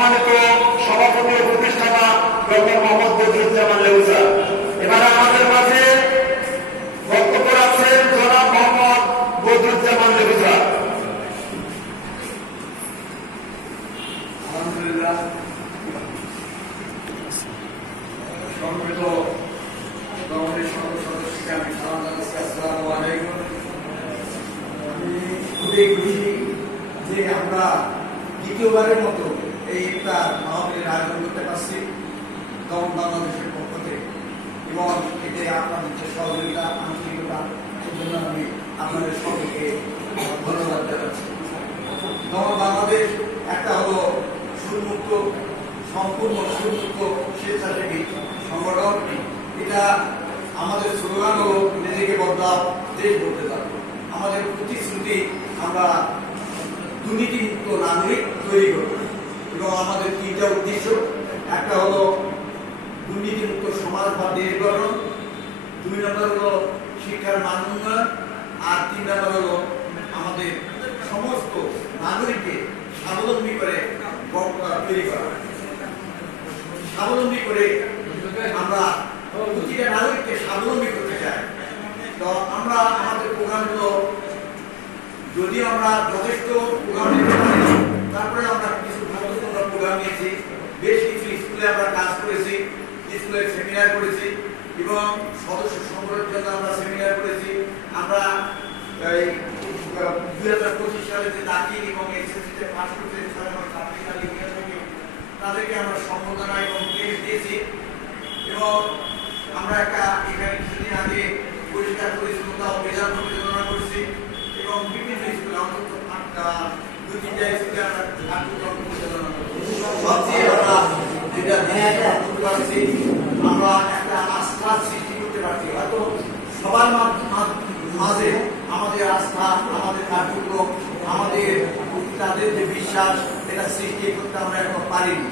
সম্মানিত সভাপতি ও প্রতিষ্ঠাতা ডক্টর মোহাম্মদ বদরুজ্জামান লেউজা। এবারে আমাদের মাঝে বক্তব্য রাখছেন জনাব মোহাম্মদ বদরুজ্জামান লেউজা। আলহামদুলিল্লাহ, সম্মিলিত দলের সদস্যকে আমি সালাম জানাচ্ছি। আসসালামু আলাইকুম। আমি খুবই খুশি যে আমরা দ্বিতীয়বারের মতো এই একটা মাহফিলের আয়োজন করতে পারছি দমন বাংলাদেশের পক্ষ থেকে, এবং এতে আপনাদের যে সহযোগিতা আন্তরিকতা, সেজন্য আমি আপনাদের সকলকে ধন্যবাদ জানাচ্ছি। দমন বাংলাদেশ একটা হলো সুরমুক্ত, সম্পূর্ণ সুরমুক্ত স্বেচ্ছাসেবী সংগঠন। এটা আমাদের স্লোগান হলো নিজেকে বদলাও, দেশ বদলে যাও। আমাদের প্রতিশ্রুতি আমরা দুর্নীতিমুক্ত নাগরিক তৈরি করব, এবং আমাদের তিনটা উদ্দেশ্য। একটা হলো দুর্নীতিমুক্ত সমাজ বা দেশ গঠন, 2 নম্বর হলো শিক্ষার মান উন্নয়ন, আর 3 নম্বর হলো আমাদের সমস্ত নাগরিককে স্বাবলম্বী করে তৈরি করা। স্বাবলম্বী করে আমরা প্রতিটা নাগরিককে স্বাবলম্বী করতে চাই। তো আমরা আমাদের প্রোগ্রামগুলো, যদিও আমরা যথেষ্ট প্রোগ্রাম নিতে পারি, তারপরে আমরা কিছু গুরুত্বপূর্ণ প্রোগ্রাম নিয়েছি। বেশ কিছু স্কুলে আমরা কাজ করেছি, স্কুলে সেমিনার করেছি, এবং সদস্য সংগ্রহের জন্য আমরা সেমিনার করেছি। আমরা 2025 সালে যে দাখিল এবং এসএসসিতে পাস করতে তাদেরকে আমরা সম্বোধনা এবং কেস দিয়েছি। এবং আমরা একটা এখানে কিছুদিন আগে পরিষ্কার পরিচ্ছন্নতা অভিযান পরিচালনা করেছি, এবং বিভিন্ন স্কুলে অন্তত 2-3টা স্কুলে আমরা কার্যক্রম পরিচালনা করছি। সবচেয়ে আমরা যেটা করতে পারছি, আমরা একটা আস্থা সৃষ্টি করতে পারছি। হয়তো সবার মাঝে আমাদের আস্থা, আমাদের কার্যক্রম, আমাদের তাদের যে বিশ্বাস, এটা সৃষ্টি করতে আমরা এখন পারিনি,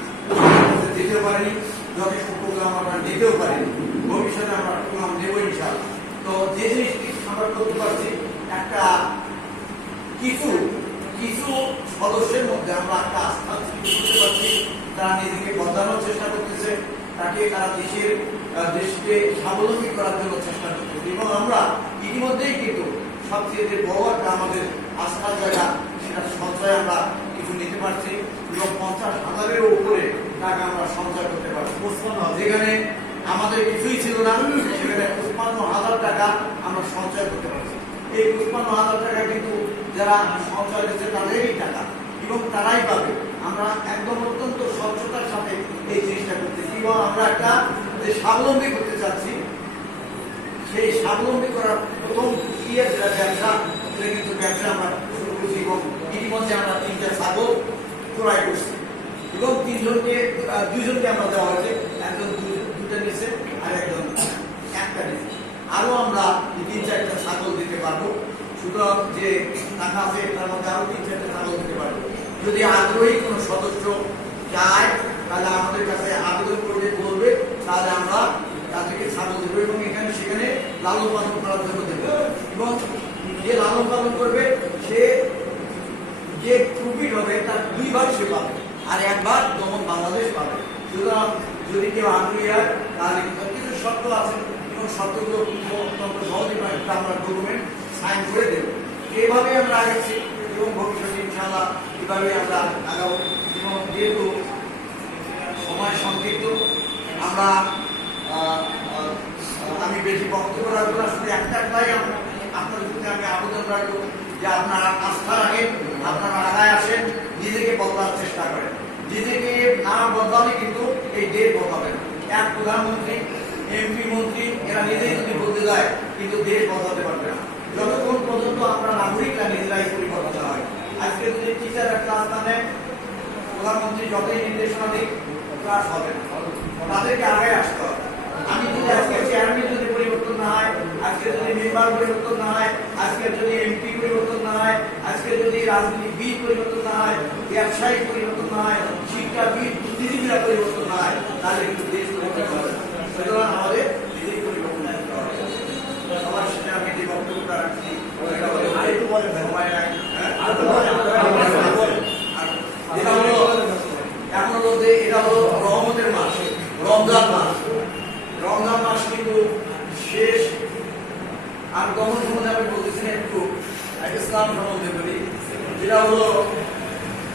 যেতেও পারিনি। যথেষ্ট প্রোগ্রাম আমরা নিতেও পারিনি। ভবিষ্যতে আমরা প্রোগ্রাম নেব ইনশাআল্লাহ। তো যে জিনিসটি আমরা করতে পারছি, একটা কিছু সদস্যের মধ্যে আমরা একটা আস্থা সৃষ্টি করতে পারছি। তারা নিজেকে বদলানোর চেষ্টা করতেছে, তারা দেশকে স্বাবলম্বী করার জন্য চেষ্টা করতেছে। এবং আমরা ইতিমধ্যেই কিন্তু সবচেয়ে যে বড় একটা আমাদের আস্থার জায়গা, সেটা সঞ্চয় আমরা কিছু নিতে পারছি, এবং 50,000-এর উপরে টাকা আমরা সঞ্চয় করতে পারছি। যেখানে আমাদের কিছুই ছিল না, সেখানে 55,000 টাকা আমরা সঞ্চয় করতে পারছি। এই 55,000 টাকা কিন্তু যারা সঞ্চয় দিচ্ছে তাদেরই টাকা, এবং তারাই পাবে। আমরা একদম অত্যন্ত স্বচ্ছতার সাথে এই জিনিসটা করতেছি, এবং আমরা একটা যে স্বাবলম্বী করতে চাচ্ছি, সেই স্বাবলম্বী করার প্রথম যেটা ব্যবসা, সেটা কিন্তু ব্যবসা আমরা শুরু করছি। এবং ইতিমধ্যে আমরা 3টা ছাগল ক্রয় করছি, এবং 2জনকে আমরা দেওয়া হয়েছে। একজন 2টা নিচ্ছে, আর একজন 1টা নিচ্ছে। আরো আমরা 3-4টা ছাগল দিতে পারবো। সুতরাং যে টাকা আছে, তার মধ্যে আরো 3-4টা ছাগল দিতে পারবো। যদি আগ্রহী কোনো সদস্য চায়, তাহলে আমাদের কাছে আবেদন করবে, বলবে, তাহলে আমরা তাদেরকে ছাগল দেবো, এবং এখানে সেখানে লালন পালন করার জন্য দেবো। এবং যে লালন পালন করবে, সে যে প্রফিট হবে তার 2 ভাগ সে পাবে, আর 1 ভাগ দমন বাংলাদেশ পাবে। সুতরাং যদি কেউ আগ্রহী হয়, তাহলে কিছু শর্ত আছে, এবং শর্তগুলো অত্যন্ত সহজে আমরা ডকুমেন্ট সাইন করে দেব। এইভাবে আমরা আগাচ্ছি, এবং ভবিষ্যতে ইনশাআল্লাহ এভাবে আমরা আগাবো। এবং যেহেতু সময় সংক্ষিপ্ত, আমি বেশি বক্তব্য রাখবো না। শুধু একটাই আপনাদের প্রতি আমি আবেদন রাখবো যে আপনারা আস্থা রাখেন, আপনারা আগায় আসেন, নিজেকে বদলার চেষ্টা করেন। নিজেকে না বদলালে কিন্তু এই দেশ বদলাবে না। এক প্রধানমন্ত্রী, এমপি, মন্ত্রী এরা নিজেই যদি বদলে যায়, কিন্তু দেশ বদলাতে পারবে না, যতক্ষণ পর্যন্ত আমরা নাগরিকরা নিজেরাই পরিবর্তন হয়। আজকে যদি টিচাররা ক্লাস না নেয়, প্রধানমন্ত্রী যতই নির্দেশনা দিক, ক্লাস হবে না। তাদেরকে আগে আসতে হবে। আমি যদি আজকে চেয়ারম্যান যদি পরিবর্তন না হয়, আজকে যদি মেম্বার পরিবর্তন না হয়, আজকে যদি এমপি পরিবর্তন না হয়, আজকে যদি রাজনীতিবিদ পরিবর্তন না হয়, ব্যবসায়ী পরিবর্তন না হয়, শিক্ষাবিদ, বুদ্ধিজীবীরা পরিবর্তন না হয়, তাহলে কিন্তু দেশ পরিবর্তন হবে না। সুতরাং আমাদের নিজেই পরিবর্তন করতে হবে। সবার সাথে আমি যে বক্তব্যটা রাখছি, সময় নাই, এখন হলো রমজান মাস। রমজান মাস কিন্তু শেষ। আর গমন সম্বন্ধে আমি বলতেছি একটু ইসলাম সম্বন্ধে বলি, যেটা হলো